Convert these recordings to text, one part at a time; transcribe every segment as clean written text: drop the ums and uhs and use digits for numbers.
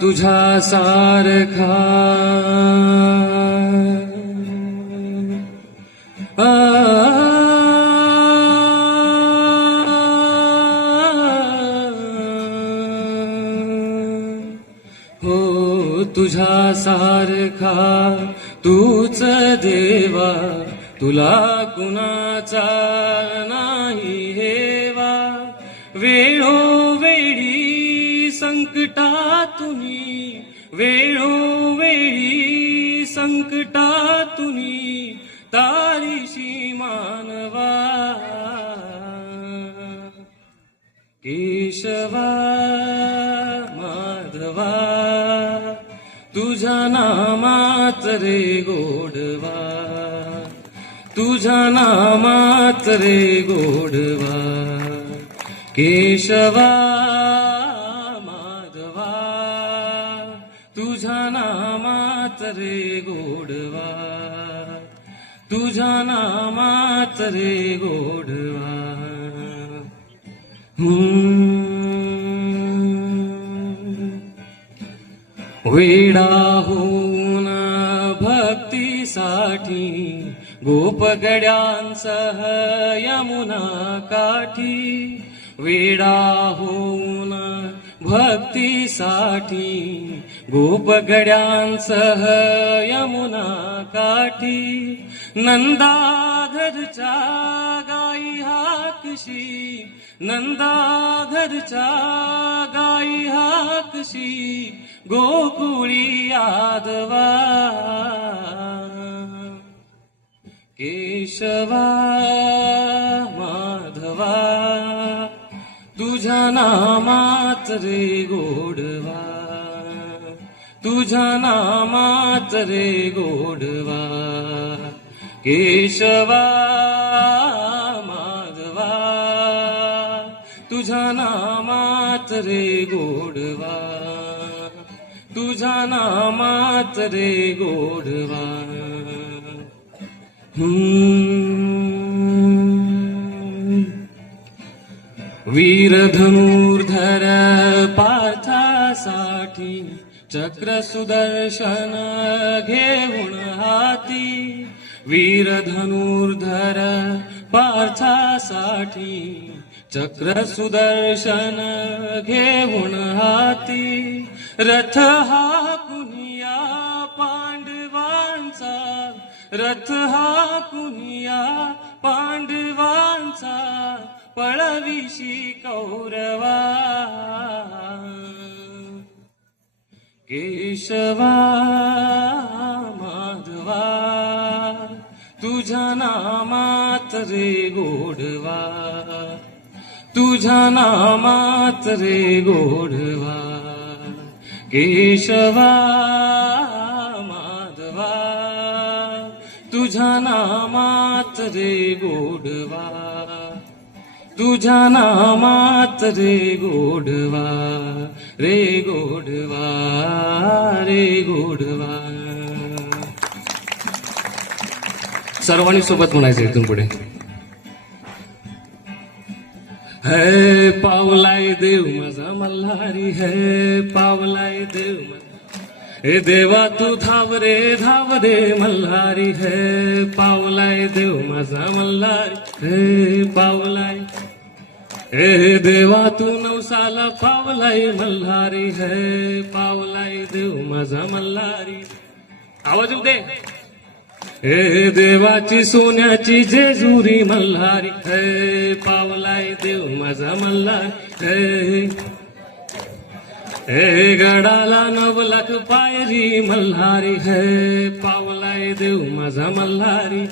तुझ्या सारखा हो तुझ्या सारखा तूच देवा, तुला कुणाचा नाही हेवा. वेळोवेळी संकटातुनी, वेळोवेळी संकटातुनी तारीशी मानवा. केशवा माधवा तुझ्या नामात रे गोडवा, तुझ्या नामात रे गोडवा. केशवा माधवा तुझ्या नामात रे गोडवा, तुझ्या नामात रे गोडवा. वेडा होऊन भक्तीसाठी गोपगड्यांसह यमुना काठी. वेडा होऊन भक्तीसाठी गोपगड्यांसह यमुना काठी. नंदाघरच्या गाई हाकशी, नंदाघरच्या गाई हाकशी गोकुळी यादवा. केशवा माधवा तुझ्या नामात रे गोडवा, तुझ्या नामात रे गोडवा. केशवा माधवा तुझ्या नामात रे गोडवा, तुझ्या नामात रे गोडवा. वीर धनुर्धर पार्थासाठी चक्र सुदर्शन घेऊन हाती. वीर धनुर्धर पार्थासाठी चक्र सुदर्शन घेऊन हाती. रथ हा कुनिया पांडवांचा, रथ हा कुनिया पांडवांचा पळविशी कौरवा. केशवा माधवा तुझ्या नामात रे गोडवा, तुझ्या नामात रे गोडवा. केशवा माधवा तुझ्या नामात रे गोडवा, तुझ्या नामात रे गोडवा. रे गोडवा, रे गोडवा. सर्वांनी सोबत म्हणायचं इथून पुढे. है पावलाय देव माझा मल्हारी, है पावलाय देव हे देवा तू धाव रे मल्हारी. है पावलाय देव माझा मल्हारी, हे पावलाय. हे देवा तू नवसाला पावलाय मल्हारी, है पावलाय देव माझा मल्हारी. आवाज येऊ दे. हे देवाची सोन्याची जेजुरी मल्हारी, हे पावलाय देव माझा मल्हारी. हे गडाला 9 लाख पायरी मल्हारी, हे पावलाय देव माझा मल्हारी.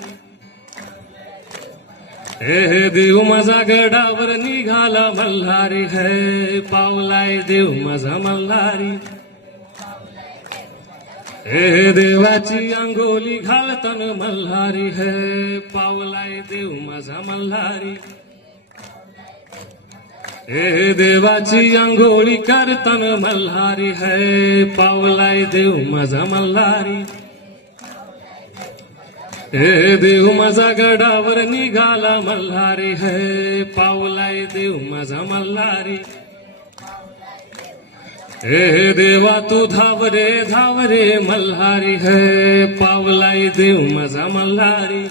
हे देव माझा गडावर निघाला मल्हारी, हे पावलाय देव माझा मल्हारी. हे देवाची अंगोली घालतन मल्हारी, हे पावलाय देव माझा मल्हारी. हे देवाची अंघोळी करतन मल्हारी, है पावलाय देव माझा मल्हारी. हे देव माझा गडावर निघाला मल्हारी है पावलाय देव माझा मल्हारी हे देवा तू धाव रे मल्हारी है पावलाय देव माझा मल्हारी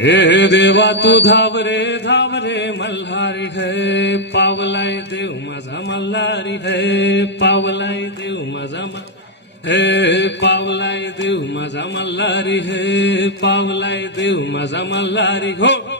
हे देवा तू धाव रे मल्हारी है पावलाय देव माझा मल्हारी है पावलाय देव माझा हे पावलाय देव माझा मल्हारी है पावलाय देव माझा मल्हारी हो